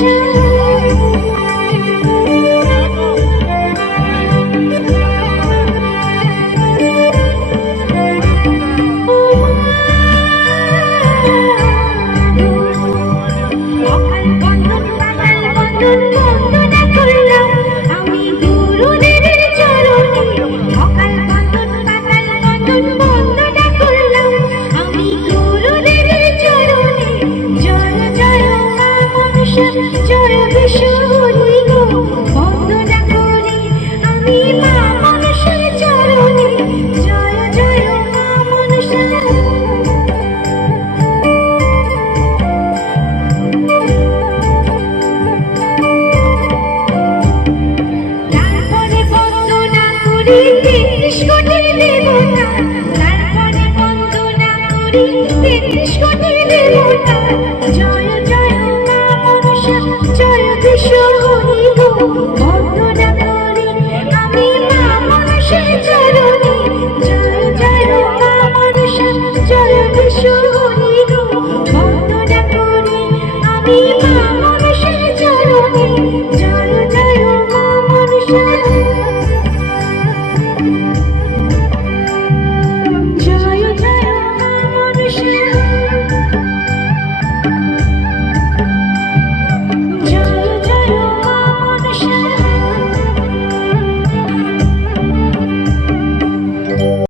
you.